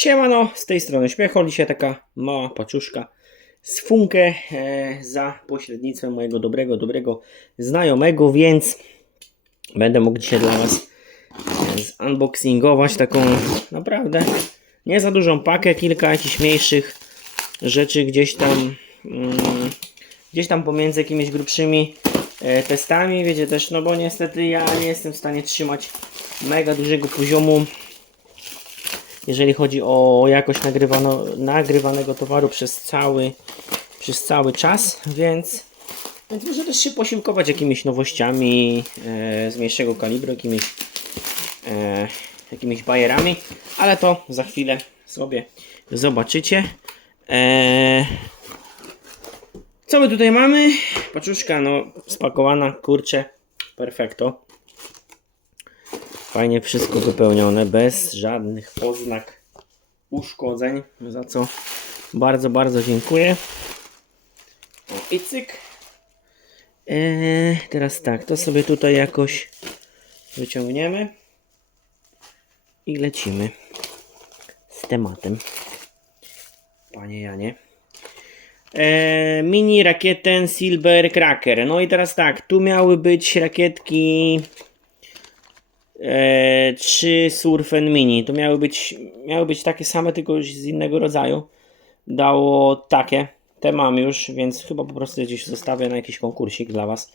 Siemano, z tej strony Śmiechol, dzisiaj taka mała paczuszka z Funkę e, za pośrednictwem mojego dobrego, dobrego znajomego, więc będę mógł dzisiaj dla Was e, unboxingować taką naprawdę nie za dużą pakę, kilka jakichś mniejszych rzeczy gdzieś tam mm, gdzieś tam pomiędzy jakimiś grubszymi e, testami, wiecie też, no bo niestety ja nie jestem w stanie trzymać mega dużego poziomu jeżeli chodzi o jakość nagrywanego towaru przez cały, przez cały czas, więc, więc muszę też się posiłkować jakimiś nowościami e, z mniejszego kalibru, jakimiś, e, jakimiś bajerami, ale to za chwilę sobie zobaczycie. E, co my tutaj mamy? Paczuszka no spakowana, kurcze, perfekto. Fajnie wszystko wypełnione, bez żadnych oznak uszkodzeń, za co bardzo, bardzo dziękuję. O, i cyk. Eee, teraz tak, to sobie tutaj jakoś wyciągniemy i lecimy z tematem. Panie Janie. Eee, mini rakietę Silver Cracker. No i teraz tak, tu miały być rakietki e, 3 Surfen Mini. To miały być, miały być takie same, tylko z innego rodzaju. Dało takie. Te mam już, więc chyba po prostu gdzieś zostawię na jakiś konkursik dla Was.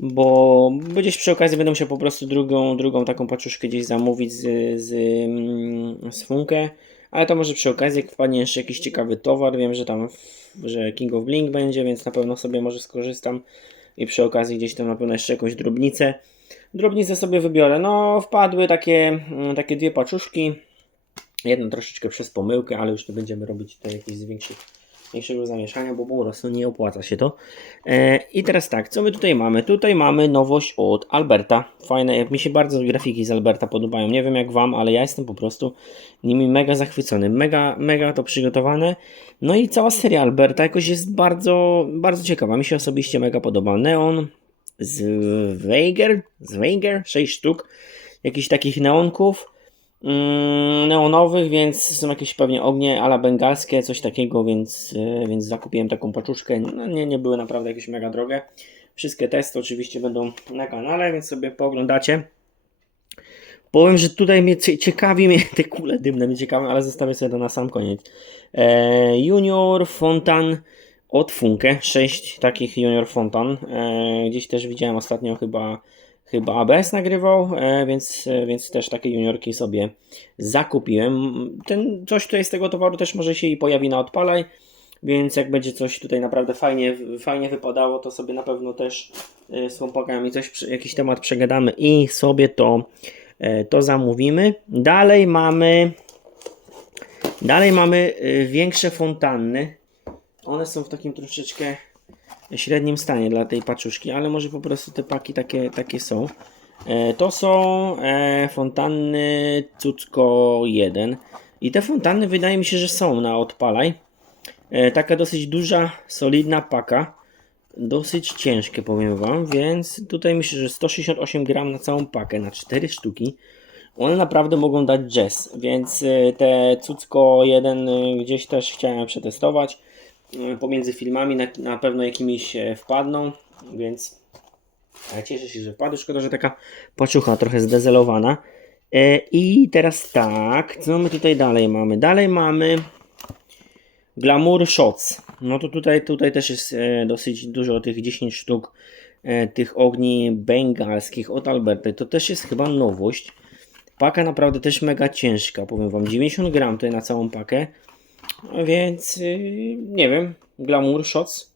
Bo gdzieś przy okazji będę musiał po prostu drugą, drugą taką paczuszkę gdzieś zamówić z, z, mm, z Funkę. Ale to może przy okazji, jak wpadnie jeszcze jakiś ciekawy towar, wiem, że tam, że King of Blink będzie, więc na pewno sobie może skorzystam. I przy okazji gdzieś tam na pewno jeszcze jakąś drobnicę. Drobnicę sobie wybiorę. No, wpadły takie, mm, takie dwie paczuszki. Jedna troszeczkę przez pomyłkę, ale już nie będziemy robić tutaj jakichś większych, większego zamieszania, bo po prostu nie opłaca się to. E, I teraz tak, co my tutaj mamy? Tutaj mamy nowość od Alberta. Fajne, jak mi się bardzo grafiki z Alberta podobają. Nie wiem jak Wam, ale ja jestem po prostu nimi mega zachwycony. Mega, mega to przygotowane. No i cała seria Alberta jakoś jest bardzo, bardzo ciekawa. Mi się osobiście mega podoba. Neon, Zweiger, Zweiger, 6 sztuk, jakichś takich neonków mm, neonowych, więc są jakieś pewnie ognie ala bengalskie, coś takiego, więc, e, więc zakupiłem taką paczuszkę, no nie, nie były naprawdę jakieś mega drogie. Wszystkie testy oczywiście będą na kanale, więc sobie pooglądacie. Powiem, że tutaj mnie cie- ciekawi mnie te kule dymne, mnie ciekawe, ale zostawię sobie to na sam koniec. E, junior Fontan od Funke, 6 takich Junior Fontan. E, gdzieś też widziałem ostatnio chyba, chyba ABS nagrywał, e, więc, więc też takie juniorki sobie zakupiłem. Ten, coś tutaj z tego towaru też może się i pojawi na odpalaj, więc jak będzie coś tutaj naprawdę fajnie, fajnie wypadało, to sobie na pewno też e, z chłopakami coś, jakiś temat przegadamy i sobie to, to zamówimy. Dalej mamy Dalej mamy większe fontanny. One są w takim troszeczkę średnim stanie dla tej paczuszki, ale może po prostu te paki takie, takie są. E, To są e, fontanny Cucko 1. I te fontanny wydaje mi się, że są na odpalaj. E, Taka dosyć duża, solidna paka. Dosyć ciężkie powiem Wam, więc tutaj myślę, że 168 gram na całą pakę, na 4 sztuki. One naprawdę mogą dać jazz, więc y, te Cucko 1 y, gdzieś też chciałem przetestować. Y, Pomiędzy filmami na, na pewno jakimiś e, wpadną, więc cieszę się, że wpadły. Szkoda, że taka paczucha trochę zdezelowana. E, I teraz tak, co my tutaj dalej mamy? Dalej mamy Glamour Shots. No to tutaj, tutaj też jest e, dosyć dużo tych 10 sztuk tych ogni bengalskich od Alberty. To też jest chyba nowość. Paka naprawdę też mega ciężka, powiem wam. 90 gram tutaj na całą pakę. Więc yy, nie wiem. Glamour Shots.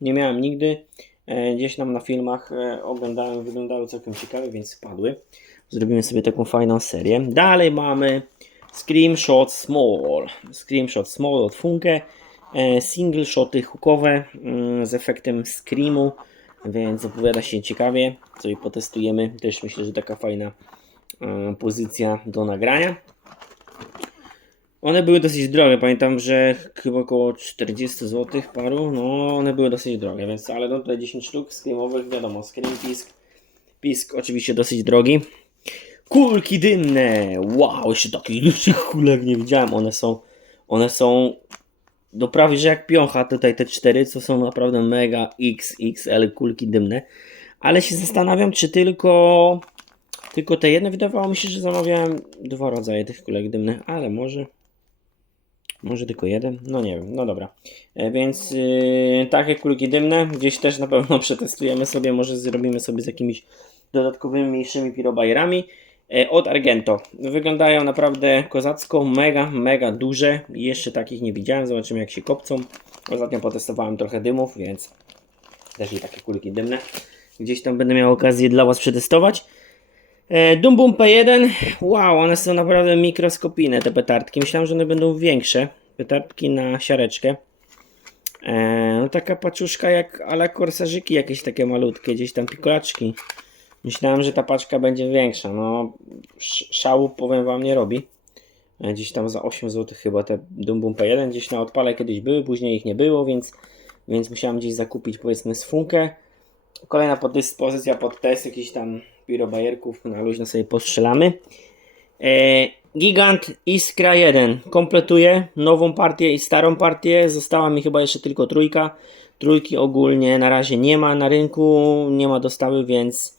Nie miałem nigdy. E, gdzieś tam na filmach e, oglądałem, wyglądały całkiem ciekawe, więc spadły. Zrobimy sobie taką fajną serię. Dalej mamy Screamshot Small. Screamshot Small od Funke. E, single shoty hookowe mm, z efektem screamu, więc opowiada się ciekawie. Sobie potestujemy. Też myślę, że taka fajna pozycja do nagrania. One były dosyć drogie, pamiętam, że chyba około 40 zł paru, no one były dosyć drogie, więc ale no tutaj 10 sztuk screamowych, wiadomo, scream pisk, pisk oczywiście dosyć drogi. Kulki dymne! Wow, jeszcze takich dużych kulek nie widziałem. One są, one są do prawie że jak piącha tutaj te cztery, co są naprawdę mega XXL kulki dymne. Ale się zastanawiam, czy tylko, tylko te jedne. Wydawało mi się, że zamawiałem dwa rodzaje tych kulek dymnych, ale może, może tylko jeden. No nie wiem, no dobra. E, Więc yy, takie kulki dymne gdzieś też na pewno przetestujemy sobie. Może zrobimy sobie z jakimiś dodatkowymi mniejszymi pirobajerami. E, Od Argento. Wyglądają naprawdę kozacko, mega, mega duże. Jeszcze takich nie widziałem. Zobaczymy jak się kopcą. Ostatnio potestowałem trochę dymów, więc też i takie kulki dymne. Gdzieś tam będę miał okazję dla Was przetestować. Dum Bum P1. Wow, one są naprawdę mikroskopijne te petardki. Myślałem, że one będą większe. Petardki na siareczkę. E, no taka paczuszka jak ala korsarzyki jakieś takie malutkie, gdzieś tam pikolaczki. Myślałem, że ta paczka będzie większa. No, sz- szału powiem wam nie robi. E, Gdzieś tam za 8 zł chyba te Dum Bum P1 gdzieś na odpale kiedyś były, później ich nie było, więc, więc musiałem gdzieś zakupić powiedzmy sfunkę. Kolejna pozycja pod test jakichś tam pirobajerków na luźno sobie postrzelamy. E, Gigant Iskra 1 kompletuje nową partię i starą partię. Została mi chyba jeszcze tylko trójka. Trójki ogólnie na razie nie ma na rynku, nie ma dostawy, więc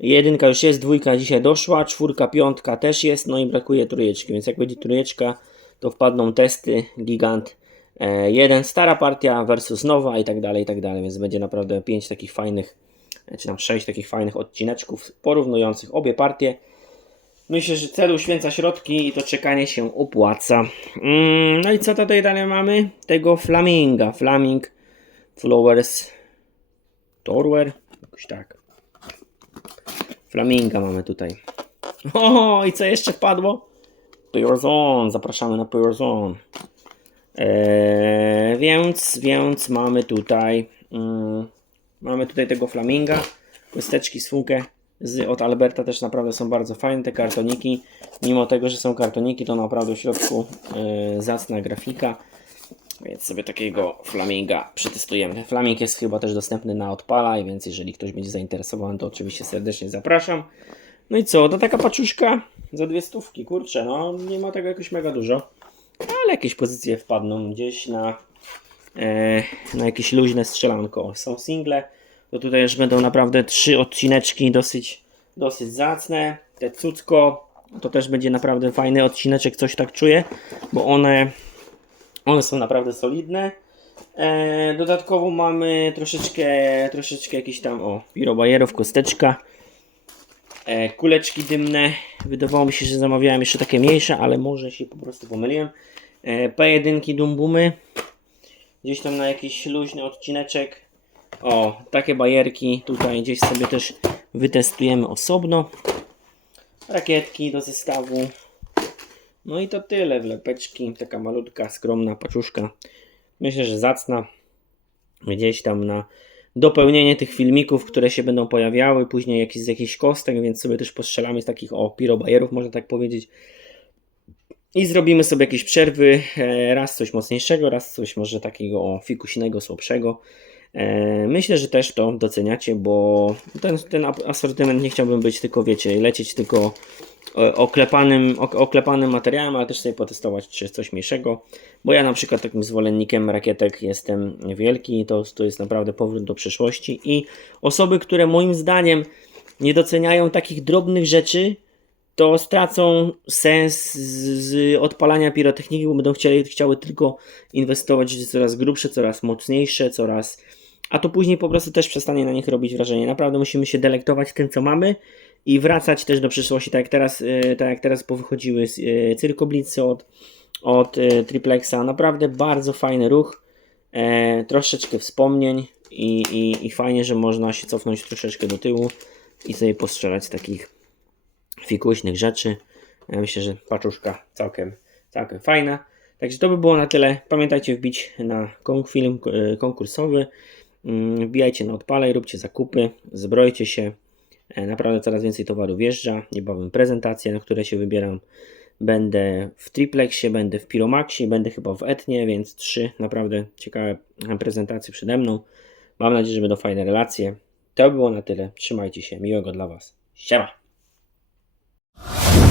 jedynka już jest, dwójka dzisiaj doszła, czwórka, piątka też jest, no i brakuje trójeczki, więc jak będzie trójeczka, to wpadną testy Gigant e, 1, stara partia versus nowa i tak dalej, i tak dalej, więc będzie naprawdę pięć takich fajnych, e, czy tam sześć takich fajnych odcineczków porównujących obie partie. Myślę, że cel uświęca środki i to czekanie się opłaca. Mm, no i co tutaj dalej mamy? Tego Flaminga. Flaming Flowers Torwer. Jakoś tak. Flaminga mamy tutaj. O, i co jeszcze wpadło? Pure Zone. Zapraszamy na Pure Zone. Eee, więc, więc mamy tutaj mm, mamy tutaj tego Flaminga. Kosteczki z funkę z, od Alberta też naprawdę są bardzo fajne te kartoniki. Mimo tego, że są kartoniki, to naprawdę w środku e, zacna grafika. Więc sobie takiego Flaminga przetestujemy. Flaming jest chyba też dostępny na Odpalaj, więc jeżeli ktoś będzie zainteresowany, to oczywiście serdecznie zapraszam. No i co, to taka paczuszka za dwie stówki, kurczę, no nie ma tego jakoś mega dużo. Ale jakieś pozycje wpadną gdzieś na, na jakieś luźne strzelanko. Są single, to tutaj już będą naprawdę trzy odcineczki dosyć, dosyć zacne. Te cucko, to też będzie naprawdę fajny odcineczek, coś tak czuję, bo one one są naprawdę solidne. E, dodatkowo mamy troszeczkę, troszeczkę jakiś tam, o, pirobajerów, kosteczka. E, kuleczki dymne. Wydawało mi się, że zamawiałem jeszcze takie mniejsze, ale może się po prostu pomyliłem. E, P1 dumbumy. Gdzieś tam na jakiś luźny odcineczek. O, takie bajerki tutaj gdzieś sobie też wytestujemy osobno. Rakietki do zestawu. No i to tyle, wlepeczki, taka malutka, skromna paczuszka. Myślę, że zacna. Gdzieś tam na dopełnienie tych filmików, które się będą pojawiały, później jakiś z jakichś kostek, więc sobie też postrzelamy z takich o pirobajerów, można tak powiedzieć. I zrobimy sobie jakieś przerwy, e, raz coś mocniejszego, raz coś może takiego fikusinego, słabszego. E, Myślę, że też to doceniacie, bo ten, ten asortyment nie chciałbym być tylko, wiecie, lecieć tylko e, oklepanym, ok- oklepanym materiałem, ale też sobie potestować czy coś mniejszego, bo ja na przykład takim zwolennikiem rakietek jestem wielki, to, to jest naprawdę powrót do przeszłości i osoby, które moim zdaniem nie doceniają takich drobnych rzeczy, to stracą sens z, odpalania pirotechniki, bo będą chcieli, chciały tylko inwestować w coraz grubsze, coraz mocniejsze, coraz. A to później po prostu też przestanie na nich robić wrażenie. Naprawdę musimy się delektować tym, co mamy i wracać też do przyszłości, tak jak teraz, yy, tak jak teraz powychodziły yy, cyrkoblicy od, od yy, Triplexa. Naprawdę bardzo fajny ruch, e, troszeczkę wspomnień i, i, i fajnie, że można się cofnąć troszeczkę do tyłu i sobie postrzelać takich fikuśnych rzeczy. Ja myślę, że paczuszka całkiem, całkiem fajna. Także to by było na tyle. Pamiętajcie wbić na film e, konkursowy. Mm, Wbijajcie na odpalaj, róbcie zakupy, zbrojcie się. E, Naprawdę coraz więcej towaru wjeżdża. Niebawem prezentacje, na które się wybieram. Będę w Triplexie, będę w Piromaxie, będę chyba w Etnie, więc trzy naprawdę ciekawe prezentacje przede mną. Mam nadzieję, że będą fajne relacje. To by było na tyle. Trzymajcie się. Miłego dla Was. Siema! you